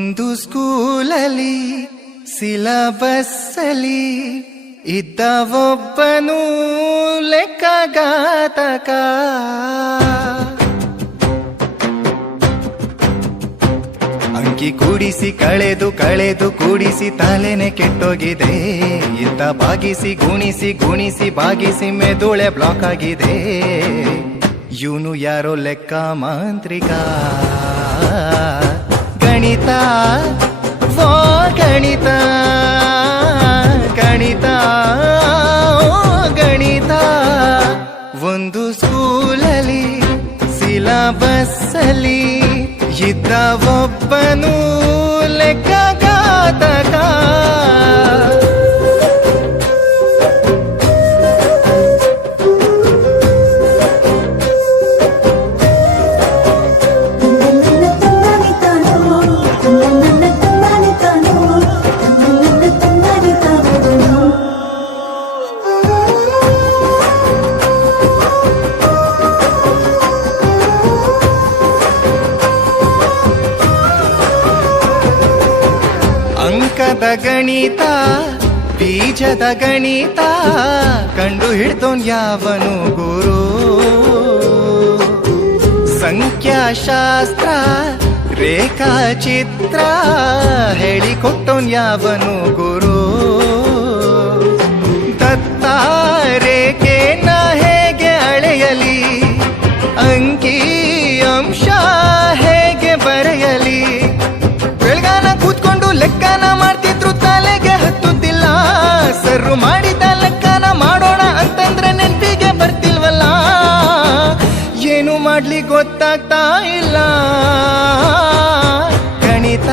ಒಂದು ಸ್ಕೂಲಲ್ಲಿ ಸಿಲಬಸ್ಸಲ್ಲಿ ಇದ್ದ ಒಬ್ಬನು ಲೆಕ್ಕಗಾತಕ. ಅಂಕಿ ಕೂಡಿಸಿ ಕಳೆದು ಕಳೆದು ಕೂಡಿಸಿ ತಲೆನೆ ಕೆಟ್ಟೋಗಿದೆ. ಇದ್ದ ಬಾಗಿಸಿ ಗುಣಿಸಿ ಗುಣಿಸಿ ಬಾಗಿಸಿ ಮೆದುಳೆ ಬ್ಲಾಕ್ ಆಗಿದೆ. ಇವನು ಯಾರೋ ಲೆಕ್ಕ ಮಾಂತ್ರಿಕ. ಗಣಿತ ಓ ಗಣಿತ ಗಣಿತ ಓ ಗಣಿತ. ಒಂದು ಸ್ಕೂಲಲ್ಲಿ ಸಿಲಬಸ್ಸಲ್ಲಿ ಇದ್ದ ಒಬ್ಬನು ಲೆಕ್ಕಗಾತಕ. ಅಂಕದ ಗಣಿತ ಬೀಜದ ಗಣಿತ ಕಂಡು ಹಿಡ್ದೋನ್ ಯಾವನು ಗುರು. ಸಂಖ್ಯಾಶಾಸ್ತ್ರ ರೇಖಾಚಿತ್ರ ಹೇಳಿಕೊಟ್ಟೋನ್ ಯಾವನು ಗುರು. ದತ್ತ ರೇಖೆನ ಹೇಗೆ ಅಳೆಯಲಿ, ಅಂಕಿ ಅಂಶ ಹೇಗೆ ಬರೆಯಲಿ. ಬೆಳಗಾನ ಕೂತ್ಕೊಂಡು ಲೆಕ್ಕನ ಮಾಡ್ತಿದ್ರು, ತಲೆಗೆ ಹತ್ತುತ್ತಿಲ್ಲ. ಸರ್ರು ಮಾಡಿದ ಲೆಕ್ಕನ ಮಾಡೋಣ ಅಂತಂದ್ರೆ ನೆನಪಿಗೆ ಬರ್ತಿಲ್ವಲ್ಲ. ಏನು ಮಾಡ್ಲಿ ಗೊತ್ತಾಗ್ತಾ ಇಲ್ಲ. ಗಣಿತ